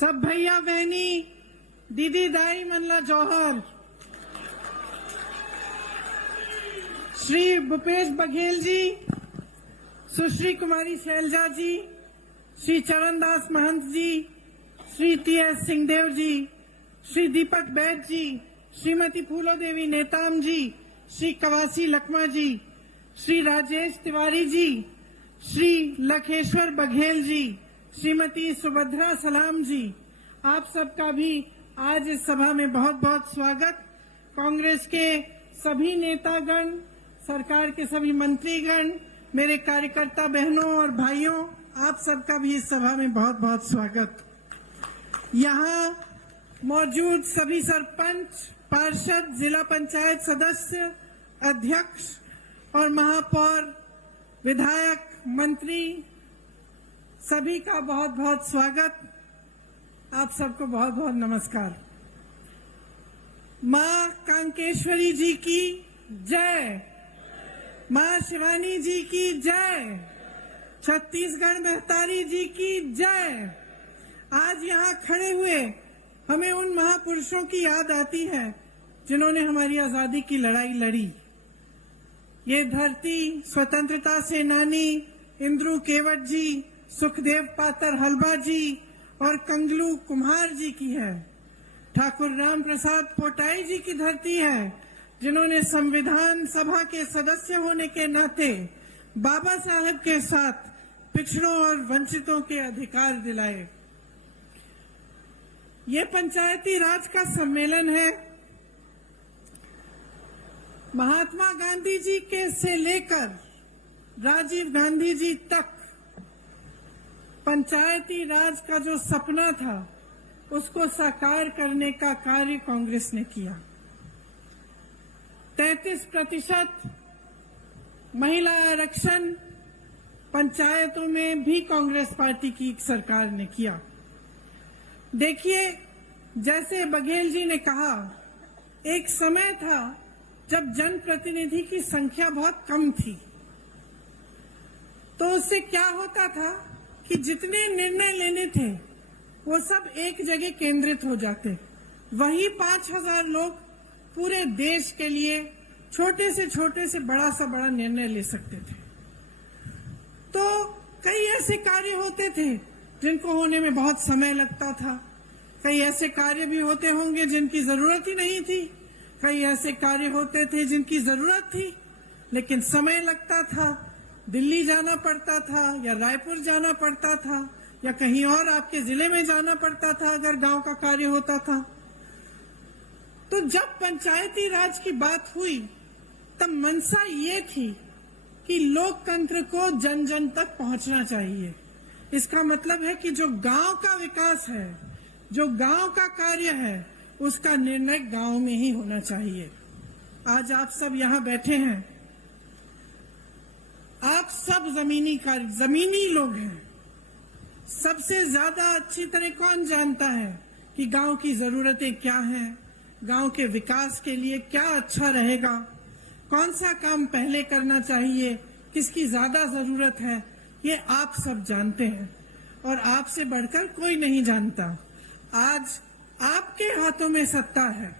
सब भैया बहनी, दीदी दाई मनला जौहर, श्री भूपेश बघेल जी, सुश्री कुमारी शैलजा जी, श्री चरणदास महंत जी, श्री टी.एस. सिंहदेव जी, श्री दीपक बैद जी, श्रीमती फूलो देवी नेताम जी, श्री कवासी लखमा जी, श्री राजेश तिवारी जी, श्री लखेश्वर बघेल जी, श्रीमती सुभद्रा सलाम जी, आप सबका भी आज इस सभा में बहुत बहुत स्वागत। कांग्रेस के सभी नेतागण, सरकार के सभी मंत्रीगण, मेरे कार्यकर्ता बहनों और भाइयों, आप सबका भी इस सभा में बहुत बहुत स्वागत। यहाँ मौजूद सभी सरपंच, पार्षद, जिला पंचायत सदस्य, अध्यक्ष और महापौर, विधायक, मंत्री, सभी का बहुत बहुत स्वागत। आप सबको बहुत बहुत नमस्कार। माँ कांकेश्वरी जी की जय, माँ शिवानी जी की जय, छत्तीसगढ़ महतारी जी की जय। आज यहाँ खड़े हुए हमें उन महापुरुषों की याद आती है जिन्होंने हमारी आजादी की लड़ाई लड़ी। ये धरती स्वतंत्रता सेनानी इंद्रू केवट जी, सुखदेव पातर हलबा जी और कंगलू कुम्हार जी की है। ठाकुर राम प्रसाद पोटाई जी की धरती है, जिन्होंने संविधान सभा के सदस्य होने के नाते बाबा साहेब के साथ पिछड़ों और वंचितों के अधिकार दिलाए। ये पंचायती राज का सम्मेलन है। महात्मा गांधी जी के से लेकर राजीव गांधी जी तक पंचायती राज का जो सपना था उसको साकार करने का कार्य कांग्रेस ने किया। 33% महिला आरक्षण पंचायतों में भी कांग्रेस पार्टी की सरकार ने किया। देखिए, जैसे बघेल जी ने कहा, एक समय था जब जनप्रतिनिधि की संख्या बहुत कम थी, तो उससे क्या होता था कि जितने निर्णय लेने थे वो सब एक जगह केंद्रित हो जाते। वही 5000 लोग पूरे देश के लिए छोटे से बड़ा सा बड़ा निर्णय ले सकते थे। तो कई ऐसे कार्य होते थे जिनको होने में बहुत समय लगता था। कई ऐसे कार्य भी होते होंगे जिनकी जरूरत ही नहीं थी। कई ऐसे कार्य होते थे जिनकी जरूरत थी लेकिन समय लगता था। दिल्ली जाना पड़ता था या रायपुर जाना पड़ता था या कहीं और आपके जिले में जाना पड़ता था अगर गांव का कार्य होता था। तो जब पंचायती राज की बात हुई तब मंशा ये थी कि लोकतंत्र को जन जन तक पहुंचना चाहिए। इसका मतलब है कि जो गांव का विकास है, जो गांव का कार्य है, उसका निर्णय गांव में ही होना चाहिए। आज आप सब यहाँ बैठे हैं, आप सब जमीनी लोग हैं। सबसे ज्यादा अच्छी तरह कौन जानता है कि गांव की जरूरतें क्या हैं, गांव के विकास के लिए क्या अच्छा रहेगा, कौन सा काम पहले करना चाहिए, किसकी ज्यादा जरूरत है, ये आप सब जानते हैं और आपसे बढ़कर कोई नहीं जानता। आज आपके हाथों में सत्ता है।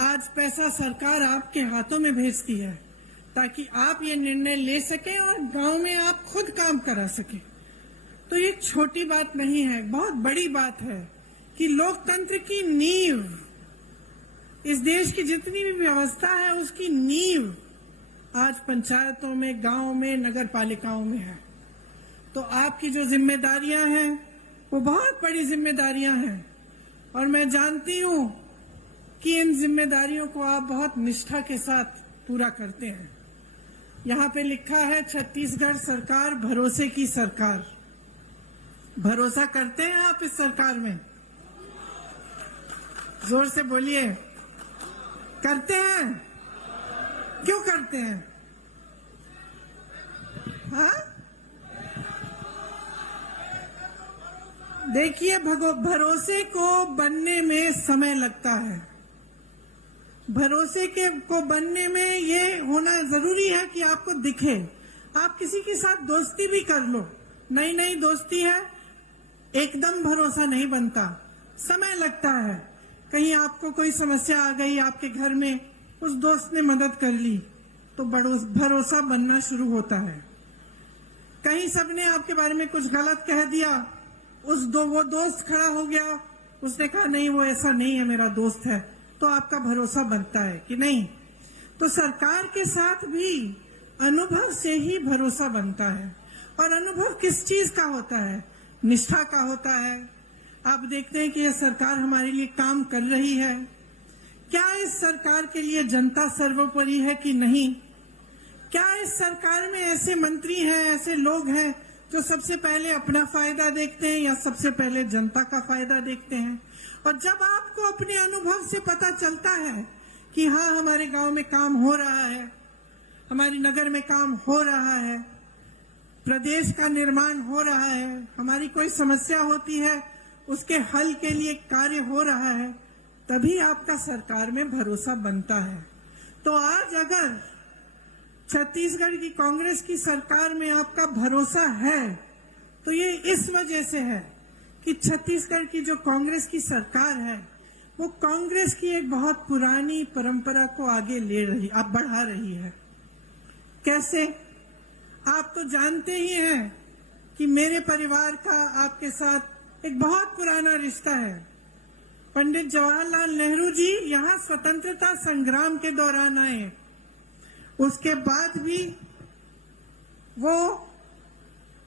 आज पैसा सरकार आपके हाथों में भेजती है ताकि आप ये निर्णय ले सकें और गांव में आप खुद काम करा सकें। तो ये छोटी बात नहीं है, बहुत बड़ी बात है कि लोकतंत्र की नींव, इस देश की जितनी भी व्यवस्था है उसकी नींव आज पंचायतों में, गांव में, नगर पालिकाओं में है। तो आपकी जो जिम्मेदारियां हैं वो बहुत बड़ी जिम्मेदारियां हैं और मैं जानती हूं कि इन जिम्मेदारियों को आप बहुत निष्ठा के साथ पूरा करते हैं। यहाँ पे लिखा है छत्तीसगढ़ सरकार भरोसे की सरकार। भरोसा करते हैं आप इस सरकार में? जोर से बोलिए, करते हैं? क्यों करते हैं? हाँ, देखिए, भरोसे को बनने में समय लगता है। भरोसे को बनने में ये होना जरूरी है कि आपको दिखे। आप किसी के साथ दोस्ती भी कर लो, नई नई दोस्ती है, एकदम भरोसा नहीं बनता, समय लगता है। कहीं आपको कोई समस्या आ गई आपके घर में, उस दोस्त ने मदद कर ली तो भरोसा बनना शुरू होता है। कहीं सबने आपके बारे में कुछ गलत कह दिया, वो दोस्त खड़ा हो गया, उसने कहा नहीं वो ऐसा नहीं है, मेरा दोस्त है, तो आपका भरोसा बनता है कि नहीं। तो सरकार के साथ भी अनुभव से ही भरोसा बनता है। और अनुभव किस चीज का होता है? निष्ठा का होता है। आप देखते हैं कि यह सरकार हमारे लिए काम कर रही है। क्या इस सरकार के लिए जनता सर्वोपरि है कि नहीं? क्या इस सरकार में ऐसे मंत्री हैं, ऐसे लोग हैं जो सबसे पहले अपना फायदा देखते हैं या सबसे पहले जनता का फायदा देखते हैं? और जब आपको अपने अनुभव से पता चलता है कि हाँ हमारे गांव में काम हो रहा है, हमारे नगर में काम हो रहा है, प्रदेश का निर्माण हो रहा है, हमारी कोई समस्या होती है उसके हल के लिए कार्य हो रहा है, तभी आपका सरकार में भरोसा बनता है। तो आज अगर छत्तीसगढ़ की कांग्रेस की सरकार में आपका भरोसा है तो ये इस वजह से है कि छत्तीसगढ़ की जो कांग्रेस की सरकार है वो कांग्रेस की एक बहुत पुरानी परंपरा को आगे बढ़ा रही है। कैसे? आप तो जानते ही हैं कि मेरे परिवार का आपके साथ एक बहुत पुराना रिश्ता है। पंडित जवाहरलाल नेहरू जी यहाँ स्वतंत्रता संग्राम के दौरान आए, उसके बाद भी वो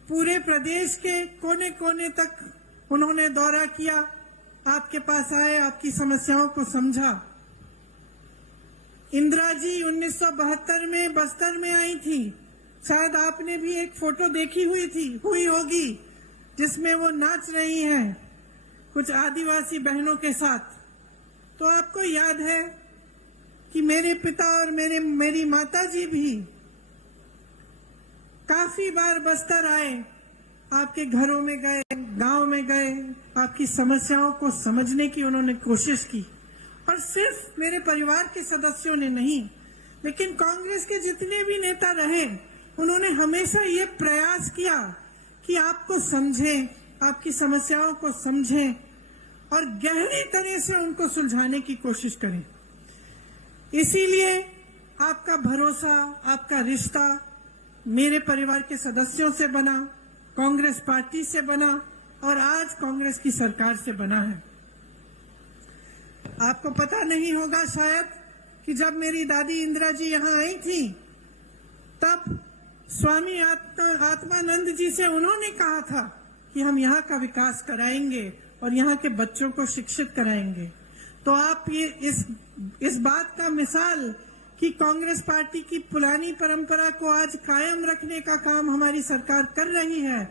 पूरे प्रदेश के कोने कोने तक उन्होंने दौरा किया, आपके पास आए, आपकी समस्याओं को समझा। इंदिरा जी 1972 में बस्तर में आई थी, शायद आपने भी एक फोटो देखी हुई होगी जिसमें वो नाच रही हैं कुछ आदिवासी बहनों के साथ। तो आपको याद है कि मेरे पिता और मेरी माता जी भी काफी बार बस्तर आए, आपके घरों में गए, गांव में गए, आपकी समस्याओं को समझने की उन्होंने कोशिश की। और सिर्फ मेरे परिवार के सदस्यों ने नहीं, लेकिन कांग्रेस के जितने भी नेता रहे उन्होंने हमेशा ये प्रयास किया कि आपको समझें, आपकी समस्याओं को समझें और गहरी तरह से उनको सुलझाने की कोशिश करें। इसीलिए आपका भरोसा, आपका रिश्ता मेरे परिवार के सदस्यों से बना, कांग्रेस पार्टी से बना और आज कांग्रेस की सरकार से बना है। आपको पता नहीं होगा शायद कि जब मेरी दादी इंदिरा जी यहाँ आई थी तब स्वामी आत्मानंद जी से उन्होंने कहा था कि हम यहाँ का विकास कराएंगे और यहाँ के बच्चों को शिक्षित कराएंगे। तो आप ये इस बात का मिसाल कि कांग्रेस पार्टी की पुरानी परंपरा को आज कायम रखने का काम हमारी सरकार कर रही है,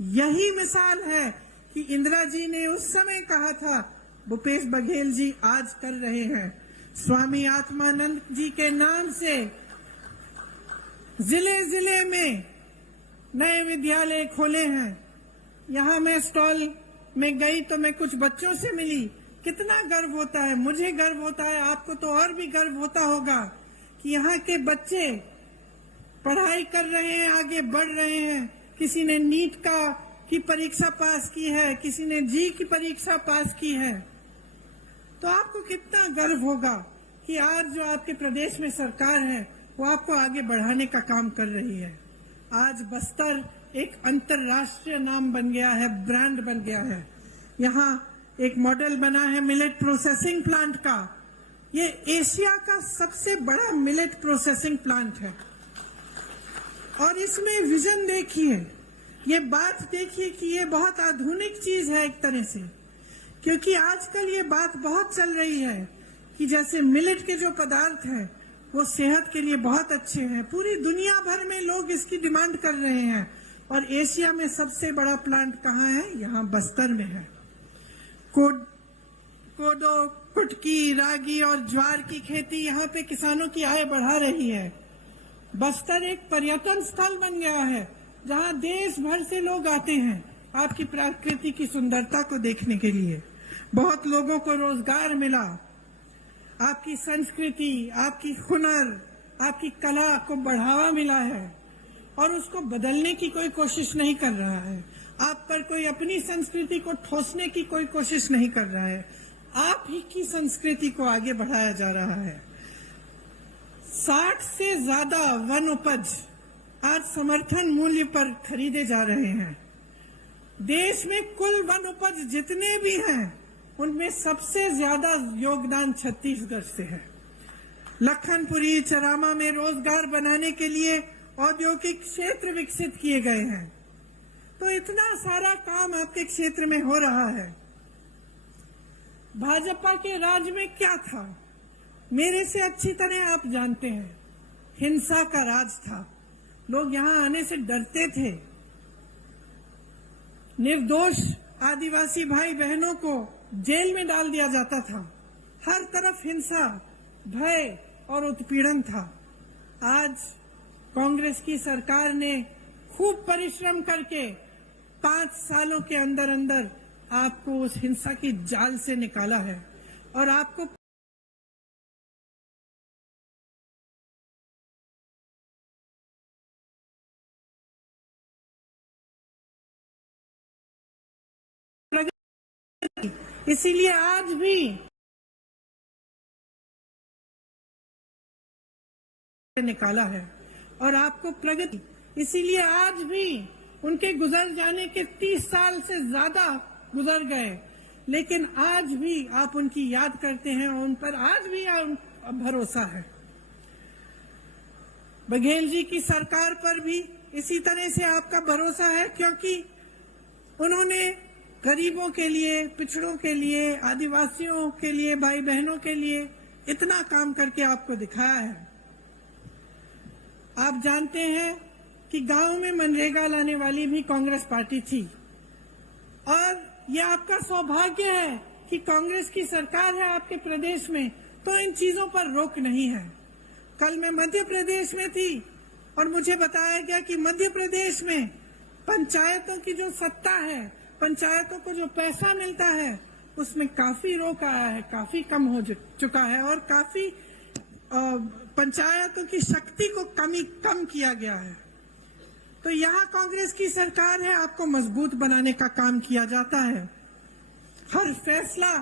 यही मिसाल है कि इंदिरा जी ने उस समय कहा था, भूपेश बघेल जी आज कर रहे हैं। स्वामी आत्मानंद जी के नाम से जिले जिले में नए विद्यालय खोले हैं। यहाँ मैं स्टॉल में गई तो मैं कुछ बच्चों से मिली, कितना गर्व होता है, मुझे गर्व होता है, आपको तो और भी गर्व होता होगा कि यहाँ के बच्चे पढ़ाई कर रहे हैं, आगे बढ़ रहे हैं। किसी ने नीट की परीक्षा पास की है, किसी ने जी की परीक्षा पास की है। तो आपको कितना गर्व होगा कि आज जो आपके प्रदेश में सरकार है वो आपको आगे बढ़ाने का काम कर रही है। आज बस्तर एक अंतर्राष्ट्रीय नाम बन गया है, ब्रांड बन गया है। यहाँ एक मॉडल बना है मिलेट प्रोसेसिंग प्लांट का। ये एशिया का सबसे बड़ा मिलेट प्रोसेसिंग प्लांट है और इसमें विजन देखिए, ये बात देखिए कि ये बहुत आधुनिक चीज है एक तरह से, क्योंकि आजकल ये बात बहुत चल रही है कि जैसे मिलेट के जो पदार्थ हैं वो सेहत के लिए बहुत अच्छे हैं। पूरी दुनिया भर में लोग इसकी डिमांड कर रहे हैं और एशिया में सबसे बड़ा प्लांट कहाँ है? यहाँ बस्तर में है। कोदो, कुटकी, रागी और ज्वार की खेती यहाँ पे किसानों की आय बढ़ा रही है। बस्तर एक पर्यटन स्थल बन गया है जहाँ देश भर से लोग आते हैं आपकी प्रकृति की सुंदरता को देखने के लिए। बहुत लोगों को रोजगार मिला, आपकी संस्कृति, आपकी हुनर, आपकी कला को बढ़ावा मिला है और उसको बदलने की कोई कोशिश नहीं कर रहा है। आप पर कोई अपनी संस्कृति को ठोसने की कोई कोशिश नहीं कर रहा है। आप ही की संस्कृति को आगे बढ़ाया जा रहा है। 60 से ज्यादा वन उपज आज समर्थन मूल्य पर खरीदे जा रहे हैं। देश में कुल वन उपज जितने भी हैं उनमें सबसे ज्यादा योगदान छत्तीसगढ़ से है। लखनपुरी चरामा में रोजगार बनाने के लिए औद्योगिक क्षेत्र विकसित किए गए हैं। तो इतना सारा काम आपके क्षेत्र में हो रहा है। भाजपा के राज में क्या था, मेरे से अच्छी तरह आप जानते हैं। हिंसा का राज था, लोग यहां आने से डरते थे। निर्दोष आदिवासी भाई बहनों को जेल में डाल दिया जाता था। हर तरफ हिंसा, भय और उत्पीड़न था। आज कांग्रेस की सरकार ने खूब परिश्रम करके 5 सालों के अंदर अंदर आपको उस हिंसा की जाल से निकाला है और आपको इसीलिए आज भी निकाला है और आपको प्रगति, इसीलिए आज भी उनके गुजर जाने के 30 साल से ज्यादा गुजर गए, लेकिन आज भी आप उनकी याद करते हैं और उन पर आज भी भरोसा है। बघेल जी की सरकार पर भी इसी तरह से आपका भरोसा है, क्योंकि उन्होंने गरीबों के लिए, पिछड़ों के लिए, आदिवासियों के लिए, भाई बहनों के लिए इतना काम करके आपको दिखाया है। आप जानते हैं कि गांव में मनरेगा लाने वाली भी कांग्रेस पार्टी थी और यह आपका सौभाग्य है कि कांग्रेस की सरकार है आपके प्रदेश में, तो इन चीजों पर रोक नहीं है। कल मैं मध्य प्रदेश में थी और मुझे बताया गया कि मध्य प्रदेश में पंचायतों की जो सत्ता है, पंचायतों को जो पैसा मिलता है, उसमें काफी रोक आया है, काफी कम हो चुका है और काफी पंचायतों की शक्ति को कम किया गया है। तो यहाँ कांग्रेस की सरकार है, आपको मजबूत बनाने का काम किया जाता है। हर फैसला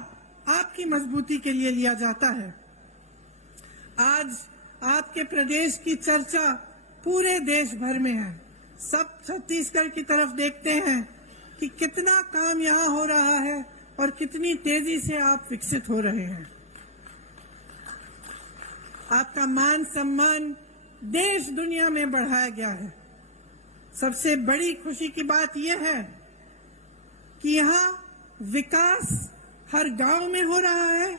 आपकी मजबूती के लिए लिया जाता है। आज आपके प्रदेश की चर्चा पूरे देश भर में है। सब छत्तीसगढ़ की तरफ देखते हैं कि कितना काम यहाँ हो रहा है और कितनी तेजी से आप विकसित हो रहे हैं। आपका मान सम्मान देश दुनिया में बढ़ाया गया है। सबसे बड़ी खुशी की बात यह है कि यहाँ विकास हर गांव में हो रहा है,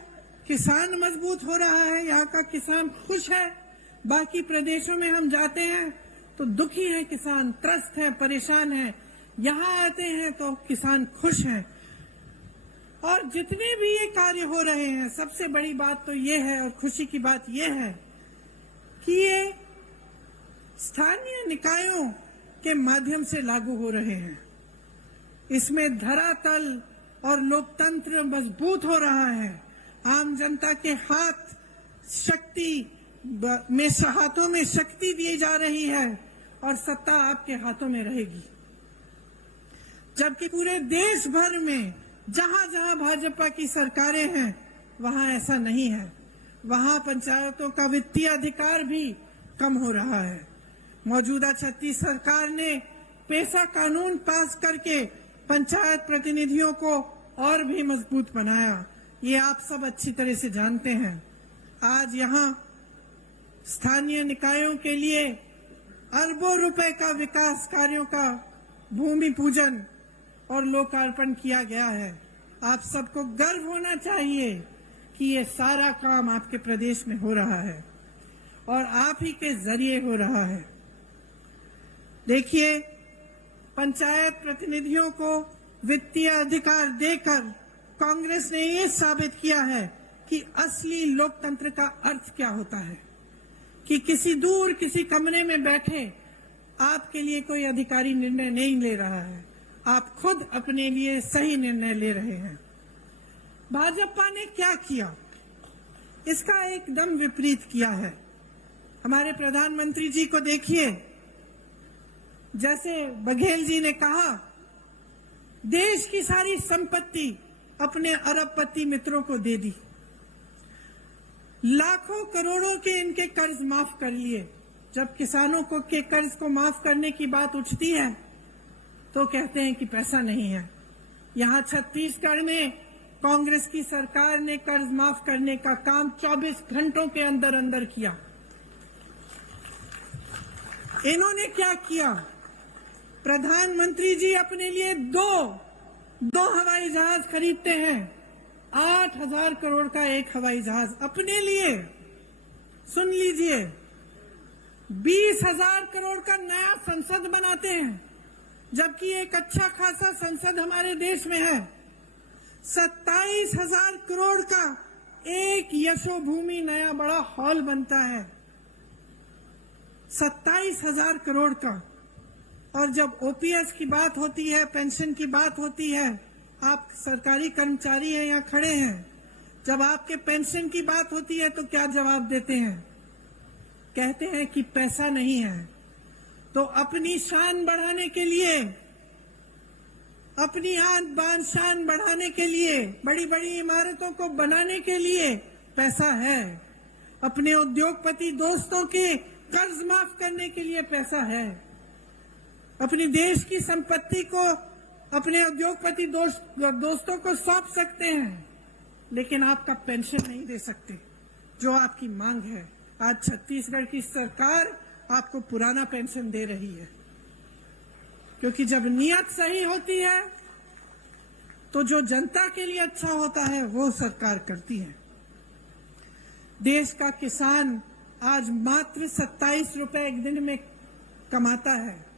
किसान मजबूत हो रहा है, यहाँ का किसान खुश है। बाकी प्रदेशों में हम जाते हैं तो दुखी है किसान, त्रस्त है, परेशान है। यहाँ आते हैं तो किसान खुश हैं। और जितने भी ये कार्य हो रहे हैं, सबसे बड़ी बात तो ये है और खुशी की बात ये है कि ये स्थानीय निकायों के माध्यम से लागू हो रहे हैं। इसमें धरातल और लोकतंत्र मजबूत हो रहा है। आम जनता के हाथों में शक्ति दी जा रही है और सत्ता आपके हाथों में रहेगी। जबकि पूरे देश भर में जहां जहां भाजपा की सरकारें हैं वहां ऐसा नहीं है। वहां पंचायतों का वित्तीय अधिकार भी कम हो रहा है। मौजूदा छत्तीस सरकार ने पेशा कानून पास करके पंचायत प्रतिनिधियों को और भी मजबूत बनाया। ये आप सब अच्छी तरह से जानते हैं। आज यहाँ स्थानीय निकायों के लिए अरबों रुपए का विकास कार्यों का भूमि पूजन और लोकार्पण किया गया है। आप सबको गर्व होना चाहिए कि ये सारा काम आपके प्रदेश में हो रहा है और आप ही के जरिए हो रहा है। देखिए, पंचायत प्रतिनिधियों को वित्तीय अधिकार देकर कांग्रेस ने ये साबित किया है कि असली लोकतंत्र का अर्थ क्या होता है, कि किसी कमरे में बैठे आपके लिए कोई अधिकारी निर्णय नहीं ले रहा है, आप खुद अपने लिए सही निर्णय ले रहे हैं। भाजपा ने क्या किया, इसका एकदम विपरीत किया है। हमारे प्रधानमंत्री जी को देखिए, जैसे बघेल जी ने कहा देश की सारी संपत्ति अपने अरबपति मित्रों को दे दी, लाखों करोड़ों के इनके कर्ज माफ कर लिए। जब किसानों को के कर्ज को माफ करने की बात उठती है तो कहते हैं कि पैसा नहीं है। यहाँ छत्तीसगढ़ में कांग्रेस की सरकार ने कर्ज माफ करने का काम 24 घंटों के अंदर अंदर किया। इन्होंने क्या किया? प्रधानमंत्री जी अपने लिए दो हवाई जहाज खरीदते हैं। 8,000 करोड़ का एक हवाई जहाज अपने लिए। सुन लीजिए, 20,000 करोड़ का नया संसद बनाते हैं, जबकि एक अच्छा खासा संसद हमारे देश में है। 27,000 करोड़ का एक यशोभूमि नया बड़ा हॉल बनता है, 27,000 करोड़ का। और जब ओपीएस की बात होती है, पेंशन की बात होती है, आप सरकारी कर्मचारी हैं, यहाँ खड़े हैं, जब आपके पेंशन की बात होती है तो क्या जवाब देते हैं? कहते हैं कि पैसा नहीं है। तो अपनी शान बढ़ाने के लिए, अपनी आन बान शान बढ़ाने के लिए, बड़ी बड़ी इमारतों को बनाने के लिए पैसा है। अपने उद्योगपति दोस्तों के कर्ज माफ करने के लिए पैसा है। अपनी देश की संपत्ति को अपने उद्योगपति दोस्तों को सौंप सकते हैं, लेकिन आपका पेंशन नहीं दे सकते, जो आपकी मांग है। आज छत्तीसगढ़ की सरकार आपको पुराना पेंशन दे रही है, क्योंकि जब नियत सही होती है तो जो जनता के लिए अच्छा होता है वो सरकार करती है। देश का किसान आज मात्र 27 रुपए एक दिन में कमाता है।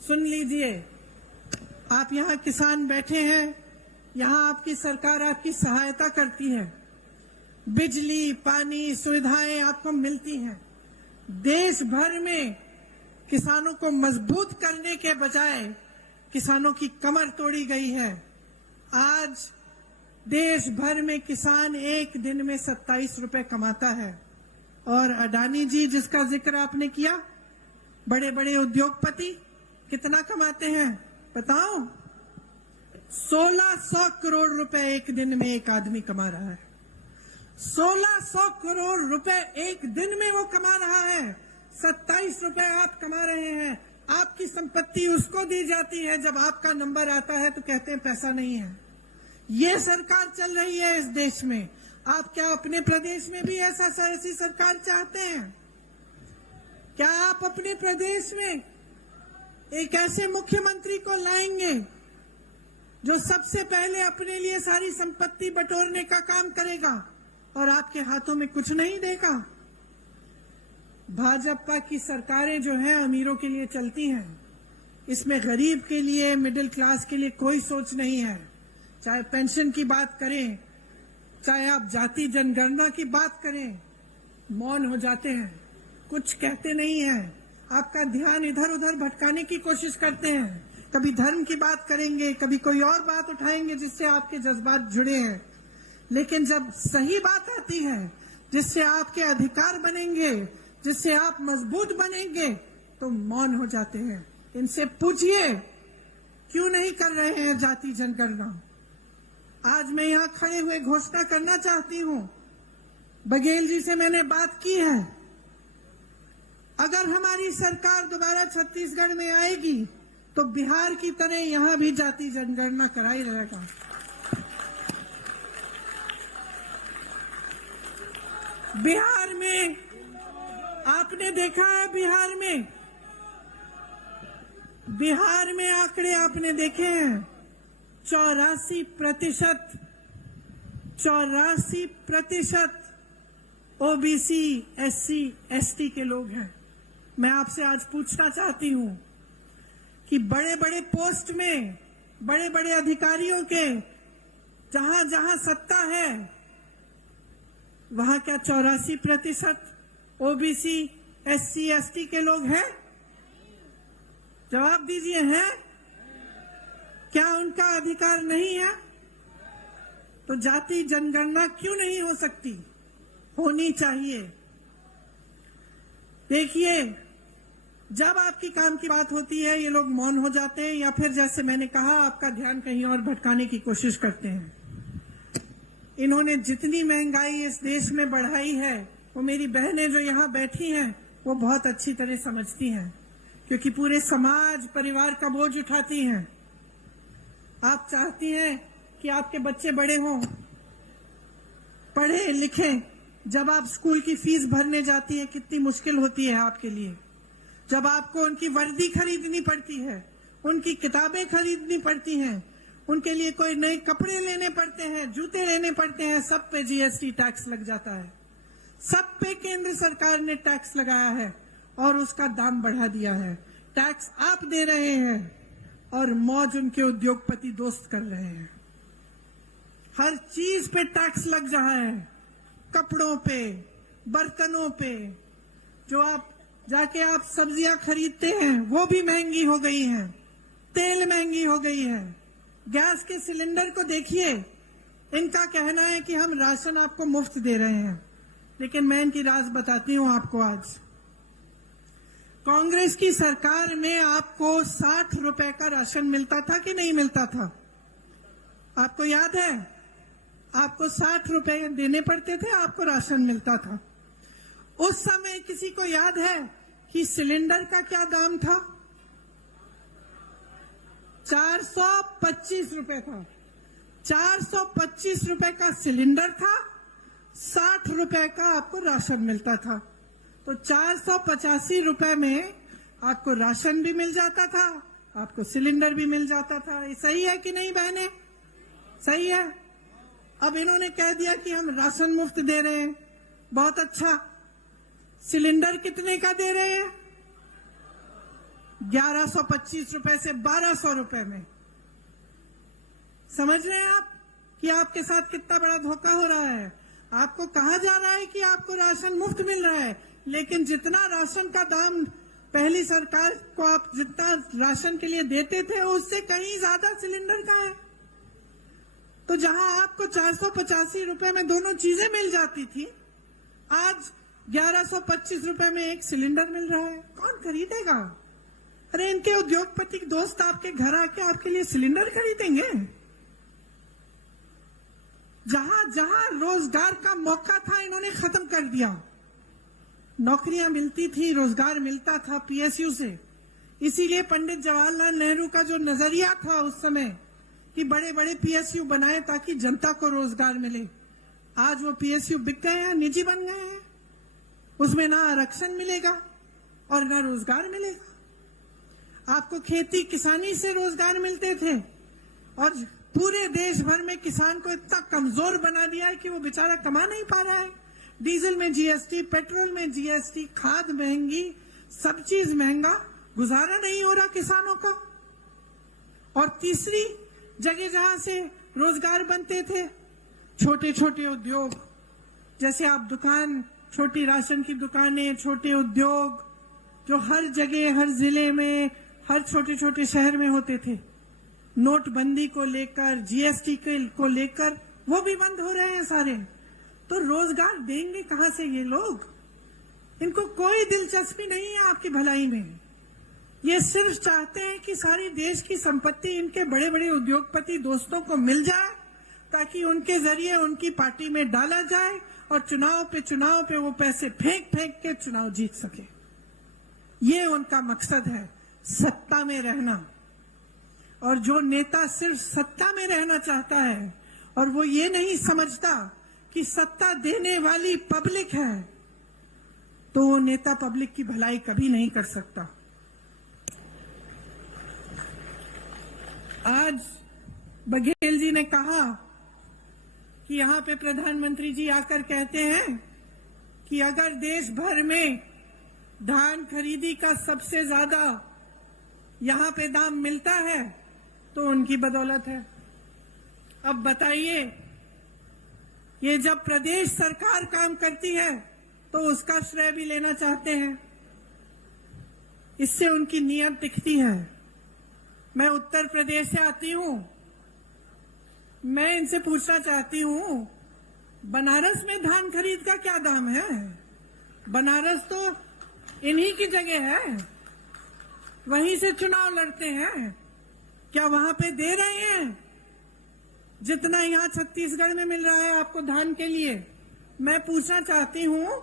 सुन लीजिए, आप यहाँ किसान बैठे हैं, यहाँ आपकी सरकार आपकी सहायता करती है, बिजली पानी सुविधाएं आपको मिलती हैं। देश भर में किसानों को मजबूत करने के बजाय किसानों की कमर तोड़ी गई है। आज देश भर में किसान एक दिन में 27 रुपए कमाता है। और अडानी जी, जिसका जिक्र आपने किया, बड़े बड़े उद्योगपति कितना कमाते हैं बताओ? 1600 करोड़ रुपए एक दिन में एक आदमी कमा रहा है। 1600 करोड़ रुपए एक दिन में वो कमा रहा है। 27 रुपए आप कमा रहे हैं। आपकी संपत्ति उसको दी जाती है, जब आपका नंबर आता है तो कहते हैं पैसा नहीं है। ये सरकार चल रही है इस देश में। आप क्या अपने प्रदेश में भी ऐसी सरकार चाहते हैं? क्या आप अपने प्रदेश में एक ऐसे मुख्यमंत्री को लाएंगे जो सबसे पहले अपने लिए सारी संपत्ति बटोरने का काम करेगा और आपके हाथों में कुछ नहीं देगा? भाजपा की सरकारें जो हैं अमीरों के लिए चलती हैं, इसमें गरीब के लिए, मिडिल क्लास के लिए कोई सोच नहीं है। चाहे पेंशन की बात करें, चाहे आप जाति जनगणना की बात करें, मौन हो जाते हैं, कुछ कहते नहीं हैं। आपका ध्यान इधर उधर भटकाने की कोशिश करते हैं। कभी धर्म की बात करेंगे, कभी कोई और बात उठाएंगे जिससे आपके जज्बात जुड़े हैं। लेकिन जब सही बात आती है, जिससे आपके अधिकार बनेंगे, जिससे आप मजबूत बनेंगे, तो मौन हो जाते हैं। इनसे पूछिए क्यों नहीं कर रहे हैं जाति जनगणना। आज मैं यहाँ खड़े हुए घोषणा करना चाहती हूँ, बघेल जी से मैंने बात की है, अगर हमारी सरकार दोबारा छत्तीसगढ़ में आएगी तो बिहार की तरह यहाँ भी जाति जनगणना कराई रहेगा। बिहार में आपने देखा है, बिहार में आंकड़े आपने देखे हैं, 84% ओबीसी, एससी, एसटी के लोग हैं। मैं आपसे आज पूछना चाहती हूं कि बड़े बड़े पोस्ट में, बड़े बड़े अधिकारियों के जहां जहां सत्ता है, वहां क्या 84% ओबीसी, एससी, एसटी के लोग हैं? जवाब दीजिए, हैं? क्या उनका अधिकार नहीं है? तो जाति जनगणना क्यों नहीं हो सकती? होनी चाहिए। देखिए, जब आपकी काम की बात होती है ये लोग मौन हो जाते हैं, या फिर जैसे मैंने कहा आपका ध्यान कहीं और भटकाने की कोशिश करते हैं। इन्होंने जितनी महंगाई इस देश में बढ़ाई है वो मेरी बहनें जो यहाँ बैठी हैं वो बहुत अच्छी तरह समझती हैं, क्योंकि पूरे समाज परिवार का बोझ उठाती हैं। आप चाहती हैं कि आपके बच्चे बड़े हों, पढ़े लिखें। जब आप स्कूल की फीस भरने जाती है कितनी मुश्किल होती है आपके लिए, जब आपको उनकी वर्दी खरीदनी पड़ती है, उनकी किताबें खरीदनी पड़ती हैं, उनके लिए कोई नए कपड़े लेने पड़ते हैं, जूते लेने पड़ते हैं, सब पे जीएसटी टैक्स लग जाता है। सब पे केंद्र सरकार ने टैक्स लगाया है और उसका दाम बढ़ा दिया है। टैक्स आप दे रहे हैं और मौज उनके उद्योगपति दोस्त कर रहे हैं। हर चीज पे टैक्स लग रहा है, कपड़ों पे, बर्तनों पे। जो आप जाके आप सब्जियां खरीदते हैं वो भी महंगी हो गई हैं, तेल महंगी हो गई है। गैस के सिलेंडर को देखिए, इनका कहना है कि हम राशन आपको मुफ्त दे रहे हैं, लेकिन मैं इनकी राज बताती हूं आपको। आज कांग्रेस की सरकार में आपको 60 रुपए का राशन मिलता था कि नहीं मिलता था? आपको याद है? आपको 60 रुपए देने पड़ते थे, आपको राशन मिलता था। उस समय किसी को याद है कि सिलेंडर का क्या दाम था? 425 रुपए था। 425 रुपए का सिलेंडर था, 60 रुपए का आपको राशन मिलता था। तो 485 रुपए में आपको राशन भी मिल जाता था, आपको सिलेंडर भी मिल जाता था। ये सही है कि नहीं बहने? सही है। अब इन्होंने कह दिया कि हम राशन मुफ्त दे रहे हैं, बहुत अच्छा। सिलेंडर कितने का दे रहे हैं? 1125 रुपए से 1200 रुपए में। समझ रहे हैं आप कि आपके साथ कितना बड़ा धोखा हो रहा है? आपको कहा जा रहा है कि आपको राशन मुफ्त मिल रहा है, लेकिन जितना राशन का दाम पहली सरकार को आप जितना राशन के लिए देते थे उससे कहीं ज्यादा सिलेंडर का है। तो जहां आपको 485 रुपए में दोनों चीजें मिल जाती थी, आज 1125 रुपए में एक सिलेंडर मिल रहा है। कौन खरीदेगा? अरे इनके उद्योगपति दोस्त आपके घर आके आपके लिए सिलेंडर खरीदेंगे? जहां जहां रोजगार का मौका था इन्होंने खत्म कर दिया। नौकरियां मिलती थी, रोजगार मिलता था पीएसयू से। इसीलिए पंडित जवाहरलाल नेहरू का जो नजरिया था उस समय कि बड़े बड़े पीएसयू बनाए ताकि जनता को रोजगार मिले, आज वो पीएसयू बिक गए हैं, निजी बन गए हैं। उसमें ना आरक्षण मिलेगा और ना रोजगार मिलेगा। आपको खेती किसानी से रोजगार मिलते थे और पूरे देश भर में किसान को इतना कमजोर बना दिया है कि वो बेचारा कमा नहीं पा रहा है। डीजल में जीएसटी, पेट्रोल में जीएसटी, खाद महंगी, सब चीज महंगा, गुजारा नहीं हो रहा किसानों का। और तीसरी जगह जहां से रोजगार बनते थे, छोटे छोटे उद्योग, जैसे आप दुकान, छोटी राशन की दुकानें, छोटे उद्योग जो हर जगह, हर जिले में, हर छोटे छोटे शहर में होते थे, नोटबंदी को लेकर, जीएसटी को लेकर वो भी बंद हो रहे हैं सारे। तो रोजगार देंगे कहां से ये लोग? इनको कोई दिलचस्पी नहीं है आपकी भलाई में। ये सिर्फ चाहते हैं कि सारी देश की संपत्ति इनके बड़े बड़े उद्योगपति दोस्तों को मिल जाए, ताकि उनके जरिए उनकी पार्टी में डाला जाए और चुनाव पे वो पैसे फेंक फेंक के चुनाव जीत सके। ये उनका मकसद है, सत्ता में रहना। और जो नेता सिर्फ सत्ता में रहना चाहता है और वो ये नहीं समझता कि सत्ता देने वाली पब्लिक है, तो वो नेता पब्लिक की भलाई कभी नहीं कर सकता। आज बघेल जी ने कहा कि यहां पे प्रधानमंत्री जी आकर कहते हैं कि अगर देश भर में धान खरीदी का सबसे ज्यादा यहां पे दाम मिलता है तो उनकी बदौलत है। अब बताइए, ये जब प्रदेश सरकार काम करती है तो उसका श्रेय भी लेना चाहते हैं, इससे उनकी नीयत दिखती है। मैं उत्तर प्रदेश से आती हूं, मैं इनसे पूछना चाहती हूं, बनारस में धान खरीद का क्या दाम है? बनारस तो इन्हीं की जगह है। वहीं से चुनाव लड़ते हैं। क्या वहां पे दे रहे हैं जितना यहाँ छत्तीसगढ़ में मिल रहा है आपको धान के लिए? मैं पूछना चाहती हूँ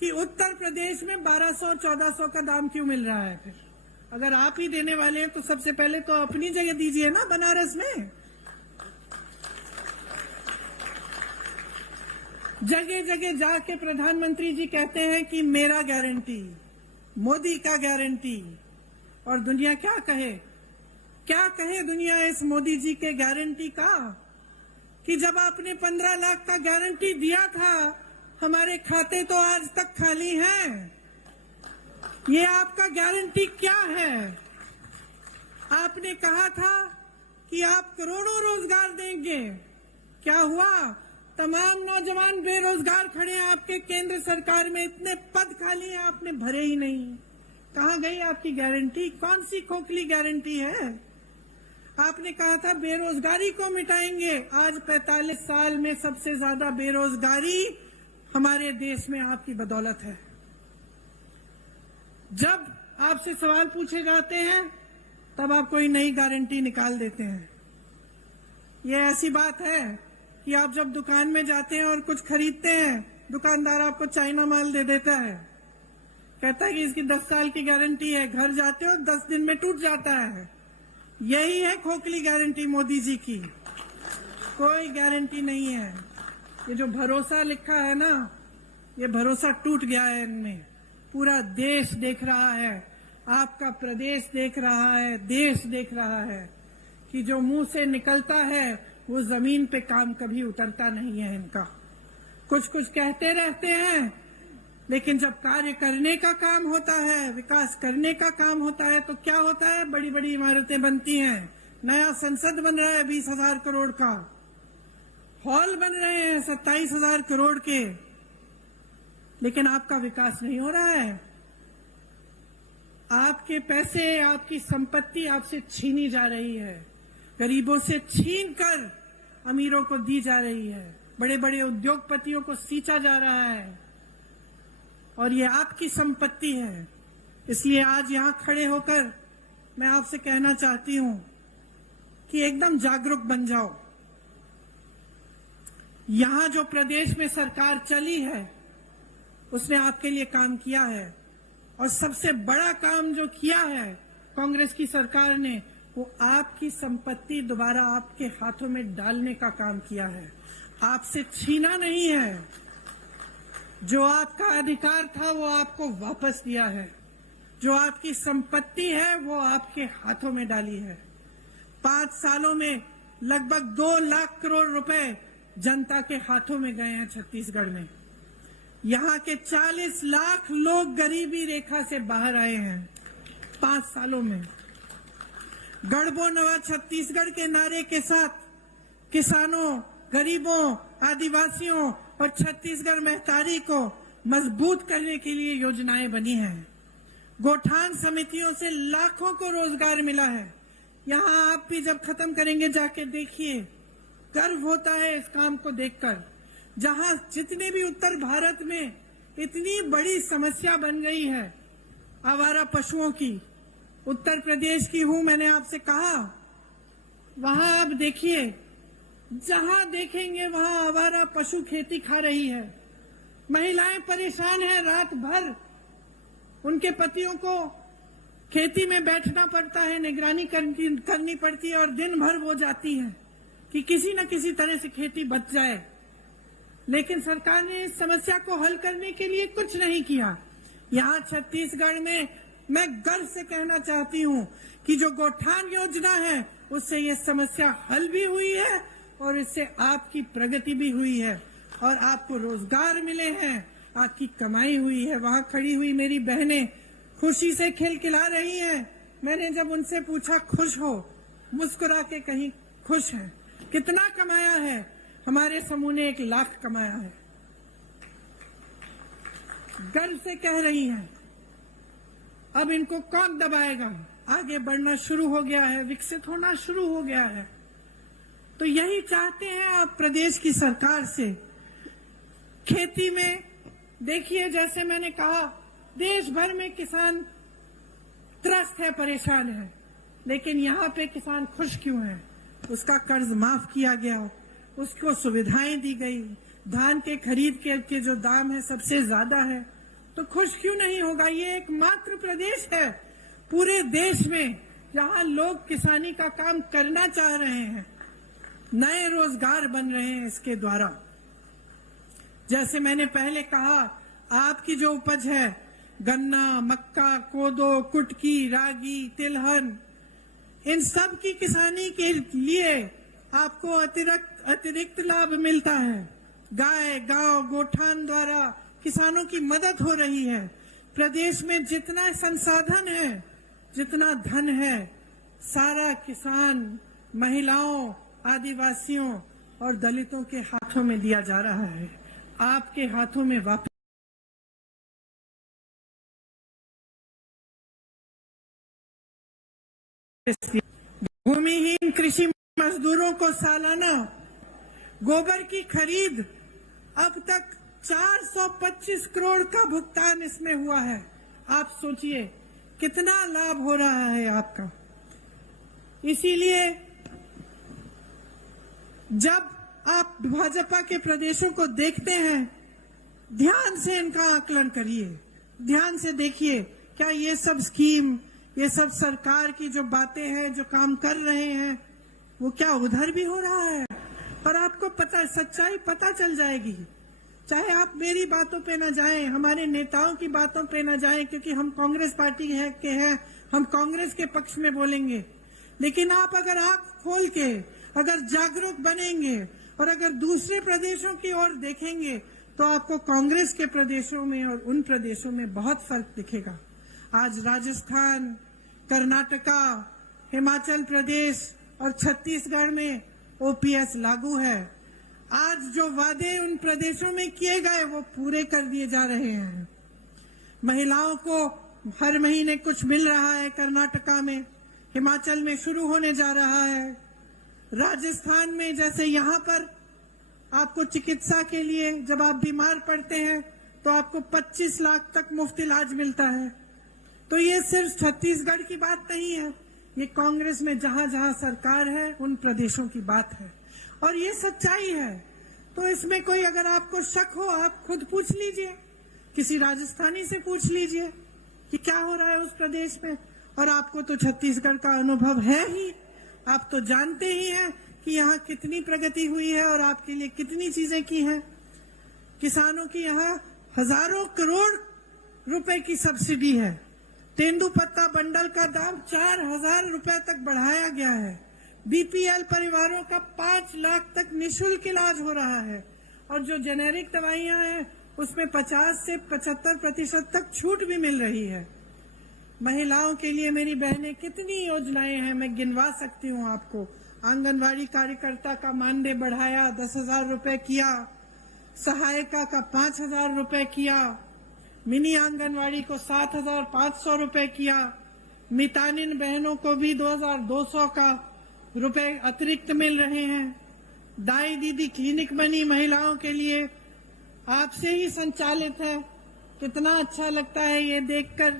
कि उत्तर प्रदेश में 1200-1400 का दाम क्यों मिल रहा है? फिर अगर आप ही देने वाले हैं तो सबसे पहले तो अपनी जगह दीजिए ना बनारस में। जगह जगह जाके प्रधानमंत्री जी कहते हैं कि मेरा गारंटी, मोदी का गारंटी, और दुनिया क्या कहे? क्या कहे दुनिया इस मोदी जी के गारंटी का? कि जब आपने 15 लाख का गारंटी दिया था, हमारे खाते तो आज तक खाली हैं। ये आपका गारंटी क्या है? आपने कहा था कि आप करोड़ों रोजगार देंगे। क्या हुआ? तमाम नौजवान बेरोजगार खड़े हैं आपके केंद्र सरकार में, इतने पद खाली हैं, आपने भरे ही नहीं। कहाँ गई आपकी गारंटी? कौन सी खोखली गारंटी है? आपने कहा था बेरोजगारी को मिटाएंगे। आज 45 साल में सबसे ज्यादा बेरोजगारी हमारे देश में आपकी बदौलत है। जब आपसे सवाल पूछे जाते हैं तब आप कोई नई गारंटी निकाल देते हैं। ये ऐसी बात है कि आप जब दुकान में जाते हैं और कुछ खरीदते हैं, दुकानदार आपको चाइना माल दे देता है, कहता है कि इसकी 10 साल की गारंटी है। घर जाते हो 10 दिन में टूट जाता है। यही है खोखली गारंटी मोदी जी की। कोई गारंटी नहीं है। ये जो भरोसा लिखा है ना, ये भरोसा टूट गया है इनमें। पूरा देश देख रहा है, आपका प्रदेश देख रहा है, देश देख रहा है कि जो मुंह से निकलता है वो जमीन पे काम कभी उतरता नहीं है इनका। कुछ कुछ कहते रहते हैं, लेकिन जब कार्य करने का काम होता है, विकास करने का काम होता है, तो क्या होता है? बड़ी बड़ी इमारतें बनती हैं। नया संसद बन रहा है 20,000 करोड़ का, हॉल बन रहे हैं 27,000 करोड़ के, लेकिन आपका विकास नहीं हो रहा है। आपके पैसे, आपकी संपत्ति आपसे छीनी जा रही है। गरीबों से छीन कर अमीरों को दी जा रही है। बड़े बड़े उद्योगपतियों को सींचा जा रहा है, और ये आपकी संपत्ति है। इसलिए आज यहां खड़े होकर मैं आपसे कहना चाहती हूं कि एकदम जागरूक बन जाओ। यहां जो प्रदेश में सरकार चली है उसने आपके लिए काम किया है, और सबसे बड़ा काम जो किया है कांग्रेस की सरकार ने, वो आपकी संपत्ति दोबारा आपके हाथों में डालने का काम किया है। आपसे छीना नहीं है। जो आपका अधिकार था वो आपको वापस दिया है। जो आपकी संपत्ति है वो आपके हाथों में डाली है। 5 सालों में लगभग 2 लाख करोड़ रुपए जनता के हाथों में गए हैं छत्तीसगढ़ में। यहाँ के 40 लाख लोग गरीबी रेखा से बाहर आए हैं 5 सालों में। गढ़बो नवा छत्तीसगढ़ के नारे के साथ किसानों, गरीबों, आदिवासियों और छत्तीसगढ़ महतारी को मजबूत करने के लिए योजनाएं बनी हैं। गोठान समितियों से लाखों को रोजगार मिला है। यहाँ आप भी जब खत्म करेंगे जाके देखिए, गर्व होता है इस काम को देखकर। जहाँ जितने भी उत्तर भारत में इतनी बड़ी समस्या बन गई है आवारा पशुओं की, उत्तर प्रदेश की हूं, मैंने आपसे कहा, वहां आप देखिए, जहां देखेंगे वहां आवारा पशु खेती खा रही है। महिलाएं परेशान हैं, रात भर उनके पतियों को खेती में बैठना पड़ता है, निगरानी करनी पड़ती है, और दिन भर वो जाती हैं कि किसी न किसी तरह से खेती बच जाए। लेकिन सरकार ने इस समस्या को हल करने के लिए कुछ नहीं किया। यहाँ छत्तीसगढ़ में मैं गर्व से कहना चाहती हूँ कि जो गोठान योजना है उससे ये समस्या हल भी हुई है, और इससे आपकी प्रगति भी हुई है, और आपको रोजगार मिले हैं, आपकी कमाई हुई है। वहां खड़ी हुई मेरी बहनें खुशी से खिलखिला रही हैं। मैंने जब उनसे पूछा खुश हो, मुस्कुरा के कहीं खुश हैं। कितना कमाया है? हमारे समूह ने 1 लाख कमाया है। गर्व से कह रही हैं। अब इनको कौन दबाएगा? आगे बढ़ना शुरू हो गया है, विकसित होना शुरू हो गया है। तो यही चाहते हैं आप प्रदेश की सरकार से। खेती में देखिए, जैसे मैंने कहा, देश भर में किसान त्रस्त है, परेशान है। लेकिन यहाँ पे किसान खुश क्यों है? उसका कर्ज माफ किया गया, उसको सुविधाएं दी गई, धान के खरीद के जो दाम है सबसे ज्यादा है, तो खुश क्यों नहीं होगा? ये एकमात्र प्रदेश है पूरे देश में जहाँ लोग किसानी का काम करना चाह रहे हैं, नए रोजगार बन रहे हैं इसके द्वारा। जैसे मैंने पहले कहा, आपकी जो उपज है, गन्ना, मक्का, कोदो, कुटकी, रागी, तिलहन, इन सब की किसानी के लिए आपको अतिरिक्त लाभ मिलता है। गाय, गांव, गोठान द्वारा किसानों की मदद हो रही है। प्रदेश में जितना संसाधन है, जितना धन है, सारा किसान, महिलाओं, आदिवासियों और दलितों के हाथों में दिया जा रहा है। आपके हाथों में वापस भूमिहीन कृषि मजदूरों को सालाना गोबर की खरीद अब तक 425 करोड़ का भुगतान इसमें हुआ है। आप सोचिए कितना लाभ हो रहा है आपका। इसीलिए जब आप भाजपा के प्रदेशों को देखते हैं, ध्यान से इनका आकलन करिए, ध्यान से देखिए क्या ये सब स्कीम, ये सब सरकार की जो बातें हैं, जो काम कर रहे हैं, वो क्या उधर भी हो रहा है? और आपको पता, सच्चाई पता चल जाएगी। चाहे आप मेरी बातों पे ना जाएं, हमारे नेताओं की बातों पे ना जाएं, क्योंकि हम कांग्रेस पार्टी के हैं, हम कांग्रेस के पक्ष में बोलेंगे। लेकिन आप अगर आंख खोल के अगर जागरूक बनेंगे और अगर दूसरे प्रदेशों की ओर देखेंगे, तो आपको कांग्रेस के प्रदेशों में और उन प्रदेशों में बहुत फर्क दिखेगा। आज राजस्थान, कर्नाटका, हिमाचल प्रदेश और छत्तीसगढ़ में ओपीएस लागू है। आज जो वादे उन प्रदेशों में किए गए वो पूरे कर दिए जा रहे हैं। महिलाओं को हर महीने कुछ मिल रहा है कर्नाटका में, हिमाचल में शुरू होने जा रहा है। राजस्थान में जैसे यहाँ पर आपको चिकित्सा के लिए जब आप बीमार पड़ते हैं तो आपको 25 लाख तक मुफ्त इलाज मिलता है। तो ये सिर्फ छत्तीसगढ़ की बात नहीं है, ये कांग्रेस में जहां जहां सरकार है उन प्रदेशों की बात है और ये सच्चाई है। तो इसमें कोई अगर आपको शक हो, आप खुद पूछ लीजिए, किसी राजस्थानी से पूछ लीजिए कि क्या हो रहा है उस प्रदेश में। और आपको तो छत्तीसगढ़ का अनुभव है ही, आप तो जानते ही हैं कि यहाँ कितनी प्रगति हुई है और आपके लिए कितनी चीजें की हैं। किसानों की यहाँ हजारों करोड़ रुपए की सब्सिडी है। तेंदुपत्ता बंडल का दाम 4,000 रुपए तक बढ़ाया गया है। बीपीएल परिवारों का 5 लाख तक निःशुल्क इलाज हो रहा है और जो जेनेरिक दवाइयां हैं उसमें 50 से 75% तक छूट भी मिल रही है। महिलाओं के लिए मेरी बहनें कितनी योजनाएं हैं, मैं गिनवा सकती हूँ आपको। आंगनवाड़ी कार्यकर्ता का मानदेय बढ़ाया, 10,000 रुपए किया, सहायिका का 5,000 रुपए किया, मिनी आंगनवाड़ी को 7,500 रुपए किया, मितानिन बहनों को भी 2,200 का रुपए अतिरिक्त मिल रहे हैं। दाई दीदी क्लिनिक बनी महिलाओं के लिए, आपसे ही संचालित है। कितना अच्छा लगता है ये देखकर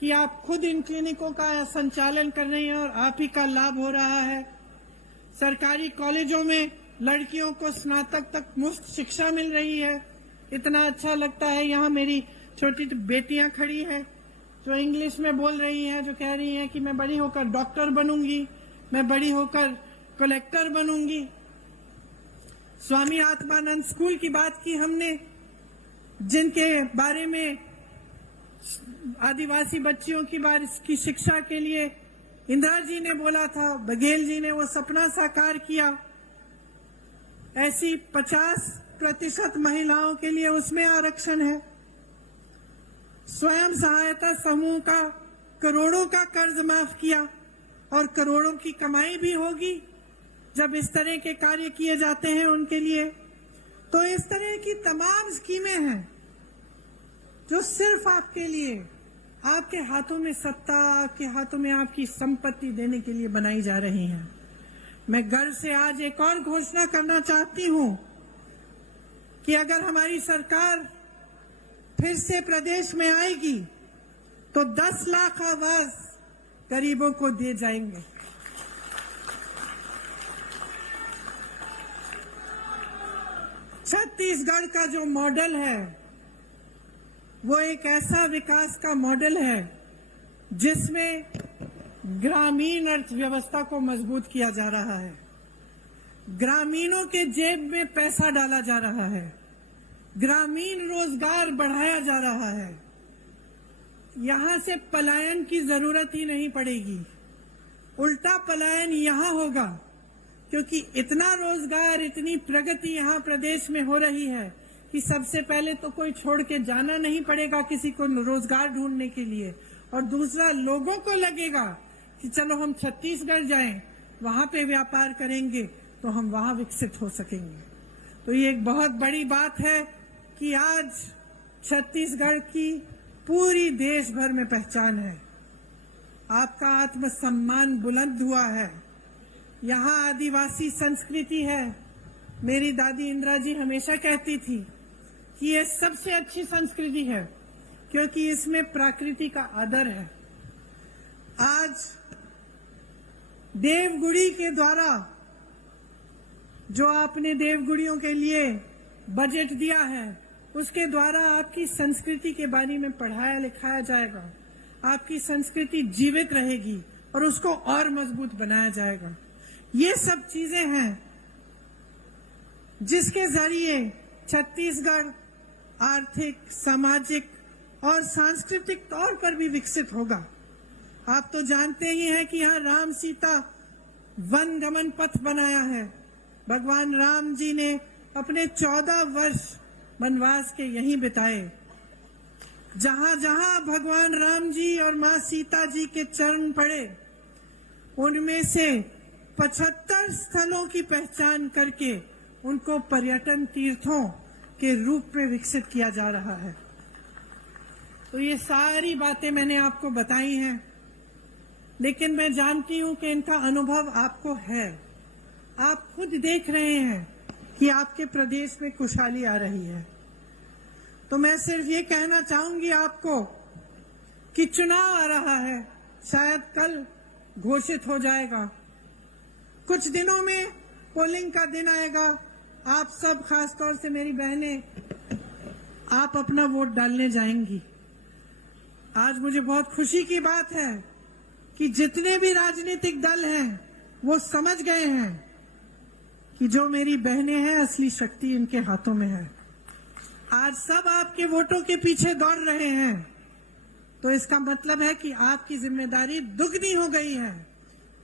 कि आप खुद इन क्लिनिकों का संचालन कर रही हैं और आप ही का लाभ हो रहा है। सरकारी कॉलेजों में लड़कियों को स्नातक तक मुफ्त शिक्षा मिल रही है। इतना अच्छा लगता है। यहाँ मेरी छोटी बेटियां खड़ी हैं जो इंग्लिश में बोल रही हैं, जो कह रही हैं कि मैं बड़ी होकर डॉक्टर बनूंगी, मैं बड़ी होकर कलेक्टर बनूंगी। स्वामी आत्मानंद स्कूल की बात की हमने, जिनके बारे में आदिवासी बच्चियों की शिक्षा के लिए इंदिरा जी ने बोला था, बघेल जी ने वो सपना साकार किया। ऐसी 50% महिलाओं के लिए उसमें आरक्षण है। स्वयं सहायता समूह का करोड़ों का कर्ज माफ किया और करोड़ों की कमाई भी होगी जब इस तरह के कार्य किए जाते हैं उनके लिए। तो इस तरह की तमाम स्कीमें हैं जो सिर्फ आपके लिए, आपके हाथों में सत्ता, आपके हाथों में आपकी संपत्ति देने के लिए बनाई जा रही हैं। मैं गर्व से आज एक और घोषणा करना चाहती हूं कि अगर हमारी सरकार फिर से प्रदेश में आएगी तो 10 लाख आवास गरीबों को दे जाएंगे। छत्तीसगढ़ का जो मॉडल है वो एक ऐसा विकास का मॉडल है जिसमें ग्रामीण अर्थव्यवस्था को मजबूत किया जा रहा है, ग्रामीणों के जेब में पैसा डाला जा रहा है, ग्रामीण रोजगार बढ़ाया जा रहा है। यहां से पलायन की जरूरत ही नहीं पड़ेगी, उल्टा पलायन यहां होगा, क्योंकि इतना रोजगार, इतनी प्रगति यहां प्रदेश में हो रही है कि सबसे पहले तो कोई छोड़ के जाना नहीं पड़ेगा किसी को रोजगार ढूंढने के लिए, और दूसरा लोगों को लगेगा कि चलो हम छत्तीसगढ़ जाएं, वहां पे व्यापार करेंगे तो हम वहां विकसित हो सकेंगे। तो ये एक बहुत बड़ी बात है कि आज छत्तीसगढ़ की पूरी देश भर में पहचान है, आपका आत्मसम्मान बुलंद हुआ है। यहाँ आदिवासी संस्कृति है। मेरी दादी इंदिरा जी हमेशा कहती थी कि ये सबसे अच्छी संस्कृति है क्योंकि इसमें प्रकृति का आदर है। आज देवगुड़ी के द्वारा जो आपने देवगुड़ियों के लिए बजट दिया है, उसके द्वारा आपकी संस्कृति के बारे में पढ़ाया लिखाया जाएगा, आपकी संस्कृति जीवित रहेगी और उसको और मजबूत बनाया जाएगा। ये सब चीजें हैं जिसके जरिए छत्तीसगढ़ आर्थिक, सामाजिक और सांस्कृतिक तौर पर भी विकसित होगा। आप तो जानते ही हैं कि यहाँ राम सीता वन गमन पथ बनाया है। भगवान राम जी ने अपने 14 वर्ष वनवास के यहीं बिताए। जहां जहां भगवान राम जी और मां सीता जी के चरण पड़े, उनमें से 75 स्थलों की पहचान करके उनको पर्यटन तीर्थों के रूप में विकसित किया जा रहा है। तो ये सारी बातें मैंने आपको बताई हैं, लेकिन मैं जानती हूं कि इनका अनुभव आपको है। आप खुद देख रहे हैं कि आपके प्रदेश में खुशहाली आ रही है। तो मैं सिर्फ ये कहना चाहूंगी आपको कि चुनाव आ रहा है, शायद कल घोषित हो जाएगा, कुछ दिनों में पोलिंग का दिन आएगा। आप सब, खासतौर से मेरी बहनें, आप अपना वोट डालने जाएंगी। आज मुझे बहुत खुशी की बात है कि जितने भी राजनीतिक दल हैं वो समझ गए हैं कि जो मेरी बहनें हैं, असली शक्ति इनके हाथों में है। आज सब आपके वोटों के पीछे दौड़ रहे हैं, तो इसका मतलब है कि आपकी जिम्मेदारी दुगनी हो गई है।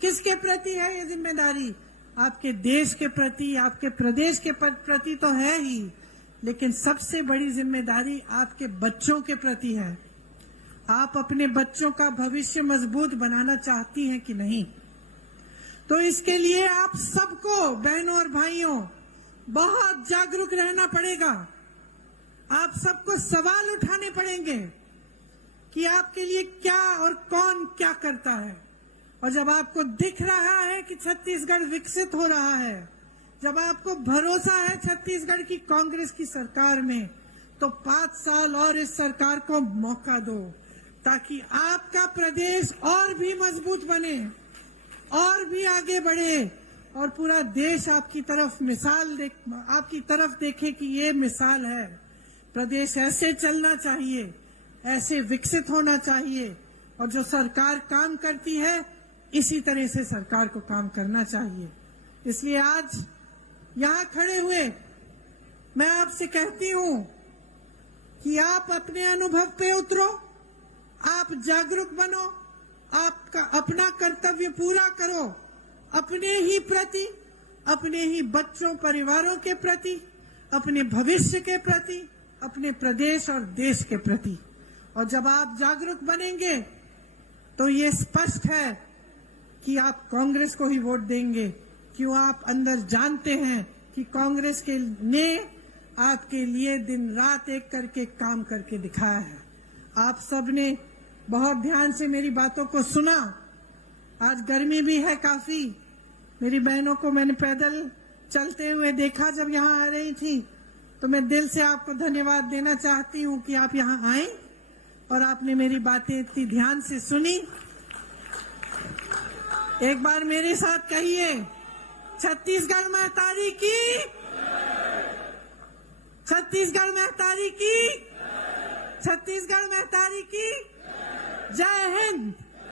किसके प्रति है ये जिम्मेदारी? आपके देश के प्रति, आपके प्रदेश के प्रति तो है ही, लेकिन सबसे बड़ी जिम्मेदारी आपके बच्चों के प्रति है। आप अपने बच्चों का भविष्य मजबूत बनाना चाहती हैं कि नहीं? तो इसके लिए आप सबको, बहनों और भाइयों, बहुत जागरूक रहना पड़ेगा। आप सबको सवाल उठाने पड़ेंगे कि आपके लिए क्या और कौन क्या करता है। और जब आपको दिख रहा है कि छत्तीसगढ़ विकसित हो रहा है, जब आपको भरोसा है छत्तीसगढ़ की कांग्रेस की सरकार में, तो 5 साल और इस सरकार को मौका दो ताकि आपका प्रदेश और भी मजबूत बने, और भी आगे बढ़े और पूरा देश आपकी तरफ देखे कि ये मिसाल है। प्रदेश ऐसे चलना चाहिए, ऐसे विकसित होना चाहिए, और जो सरकार काम करती है इसी तरह से सरकार को काम करना चाहिए। इसलिए आज यहाँ खड़े हुए मैं आपसे कहती हूँ कि आप अपने अनुभव पे उतरो, आप जागरूक बनो, आपका अपना कर्तव्य पूरा करो, अपने ही प्रति, अपने ही बच्चों परिवारों के प्रति, अपने भविष्य के प्रति, अपने प्रदेश और देश के प्रति। और जब आप जागरूक बनेंगे तो ये स्पष्ट है कि आप कांग्रेस को ही वोट देंगे। क्यों? आप अंदर जानते हैं कि कांग्रेस ने आपके लिए दिन रात एक करके काम करके दिखाया है। आप सबने बहुत ध्यान से मेरी बातों को सुना। आज गर्मी भी है काफी। मेरी बहनों को मैंने पैदल चलते हुए देखा जब यहाँ आ रही थी, तो मैं दिल से आपको धन्यवाद देना चाहती हूँ कि आप यहाँ आए और आपने मेरी बातें इतनी ध्यान से सुनी। एक बार मेरे साथ कहिए, छत्तीसगढ़ महतारी की, छत्तीसगढ़ महतारी की, छत्तीसगढ़ महतारी की जय हिंद।